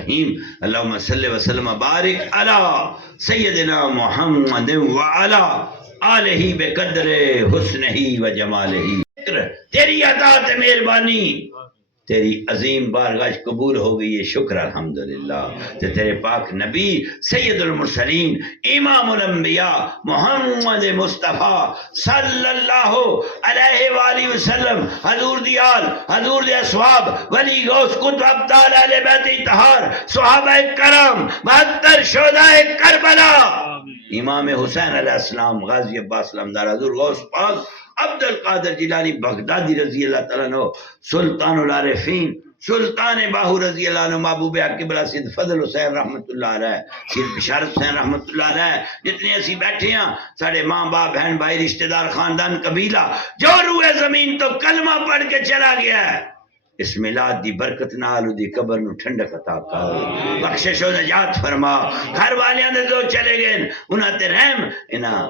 الرحیم اللہم صلی وسلم بارک علی سیدنا محمد وعلی آلہ بقدر حسنہ و جمالہ تیری عطا تے مہربانی تیری عظیم بارگاہ قبول ہو گئی ہے شکر الحمدللہ تے تیرے پاک نبی سید المرسلین امام الانبیاء محمد مصطفیٰ صلی اللہ علیہ وآلہ وسلم حضور دی آل حضور دی اصحاب ولی غوث قطب ابدال اہل بیت اطہار صحابہ کرام 72 شہداء کربلا امام حسین علیہ السلام غازی عباس علمدار حضور غوث پاک عبد القادر جیلانی بغدادی رضی اللہ تعالیٰ عنہ سلطان العارفین سلطان باہو رضی اللہ عنہ محبوب قبلہ سید فضل حسین رحمت اللہ علیہ سید بشارت حسین رحمت اللہ علیہ جتنے اسی بیٹھے ہیں ساڑھے ماں باپ بہن بھائی رشتہ دار خاندان قبیلہ جو روئے زمین تو کلمہ پڑھ کے چلا گیا ہے اس میلاد دی برکت نال دی قبر نو ٹھنڈک عطا کر بخشش و نجات فرما گھر والیاں دے جو چلے گئے انہاں تے رحم انہاں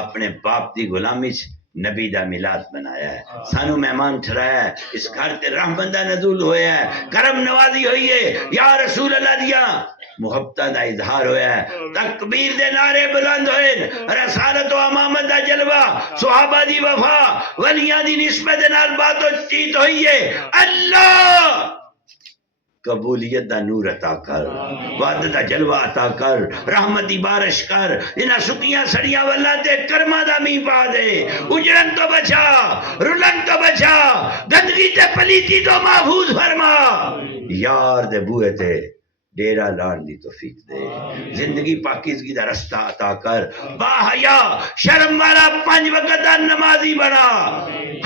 اپنے باپ دی غلامی چ نبی دا میلاد بنایا ہے سانو مہمان ٹھہرایا ہے اس گھر تے رحمتہ نزول ہویا ہے کرم نوازی ہوئی ہے یا رسول اللہ دیا محبتہ دا اظہار ہویا ہے تکبیر دے نعرے بلند ہوئے رسالت و امامت دا جلوہ صحابہ دی وفا ولیاں دی نسبت نال بات و چیت ہوئی ہے اللہ قبولیت دا نور عطا کر وعدہ دا جلوہ عطا کر رحمتی بارش کر انہاں سکیاں سڑیاں واللہ تے کرما دا می پا دے اجڑن تو بچا رلن تو بچا گندگی تے پلیتی تو محفوظ فرما یار دے بوئے تے ڈیرہ لان دی توفیق دے زندگی پاکیزگی دا رستہ عطا کر با حیا شرم والا 5 وقت دا نمازی بنا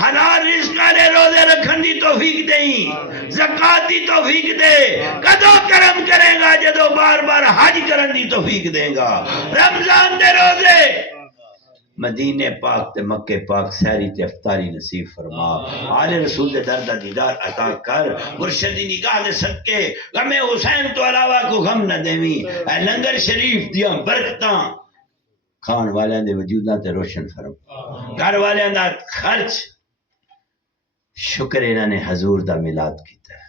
حلال رزق والے روزے رکھن دی توفیق دیں زکات دی توفیق دے کدو کرم کرے گا جدو بار بار حج کرن دی توفیق دے گا رمضان دے روزے مدینے پاک تے مکہ پاک سہری تے افطاری نصیب فرما آل رسول دے دردہ دیدار عطا کر مرشدی نگاہ دے صدقے غم حسین تو علاوہ کو غم نہ دیویں اے لنگر شریف دیا برکتاں کھان والیاں دے وجوداں تے روشن فرما گھر والیاں دا خرچ شکر انہاں نے حضور دا میلاد کیتا ہے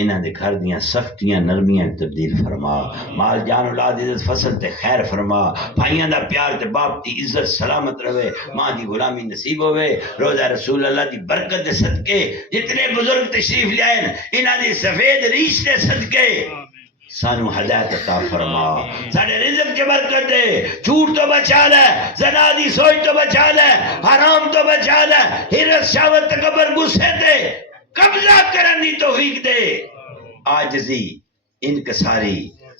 انہاں دے گھر دیاں سختیاں نرمیاں تبدیل فرما مال جان اولاد عزت فصل تے خیر فرما بھائیاں دا پیار تے باپ دی عزت سلامت رہے ماں دی غلامی نصیب ہوئے روزہ رسول اللہ دی برکت دے صدقے جتنے بزرگ تشریف لائیں انہاں دی سفید ریش دے صدقے سانو ہدایت عطا فرما ساڑھے رزق کے برکت دے جھوٹ تو بچا لے زنا دی سوچ تو بچا لے حرام تو بچا لے حرص شہوت تکبر غصے تے قبضہ کرن دی توفیق دے عاجزی انکساری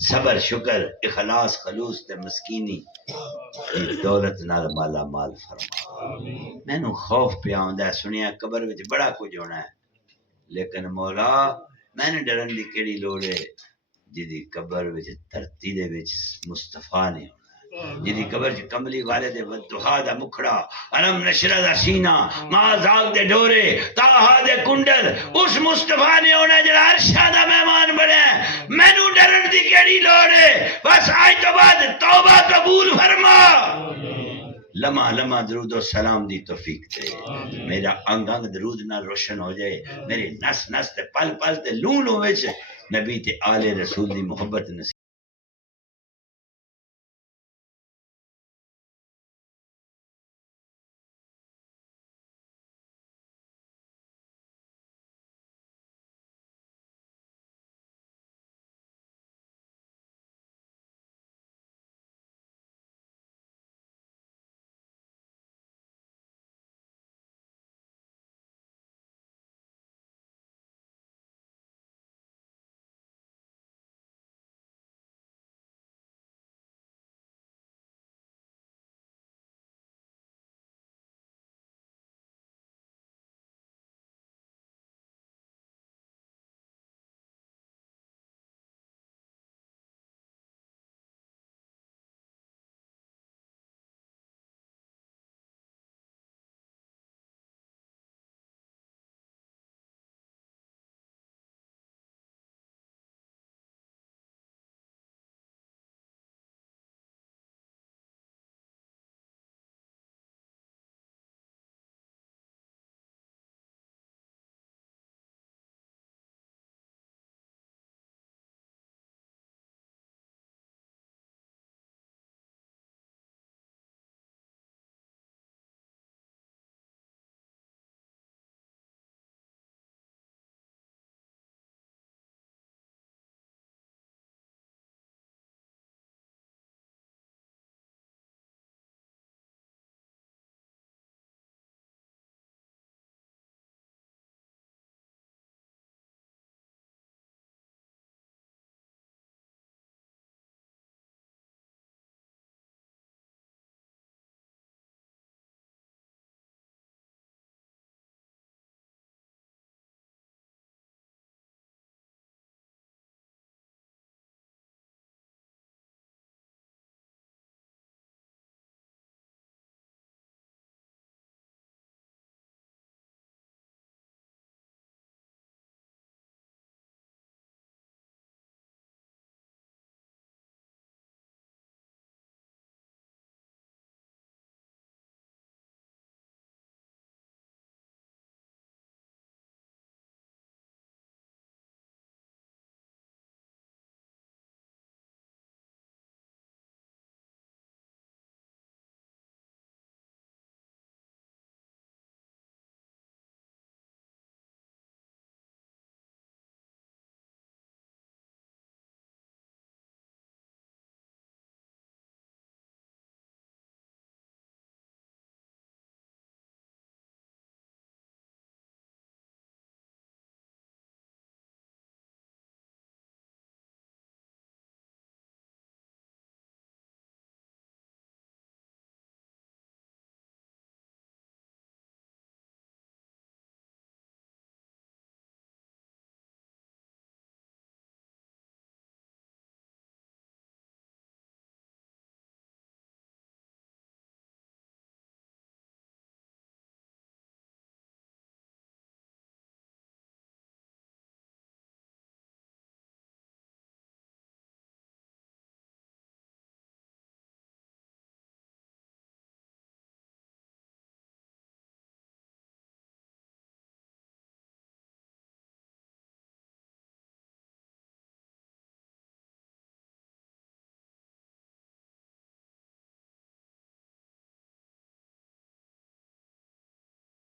صبر شکر اخلاص خلوص تے مسکینی دولت نال مالا مال فرما میں نو خوف پہ آؤندا ہے سنیا قبر وچ بڑا کچھ ہونا ہے لیکن مولا میں نے ڈرن دی کیڑی لوڑ ہے جدی قبر وچ دھرتی دے وچ مصطفیٰ نے جدی قبر چ کملی والے دے ودھا دا مکھڑا علم نشرہ دا سینہ ماں زاغ دے ڈورے تاہا دے کنڈل اس مصطفیٰ نے ہونا جڑا عرشہ دا مہمان بنے مینوں ڈرن دی کیڑی لوڑ ہے بس آج تو بعد توبہ قبول فرما لمحہ لمحہ درود و سلام دی توفیق دے میرا انگ انگ درود نہ روشن ہو جائے میرے نس نس تے پل پل تے لون ہوئے نبی تے آل رسول دی محبت نصیب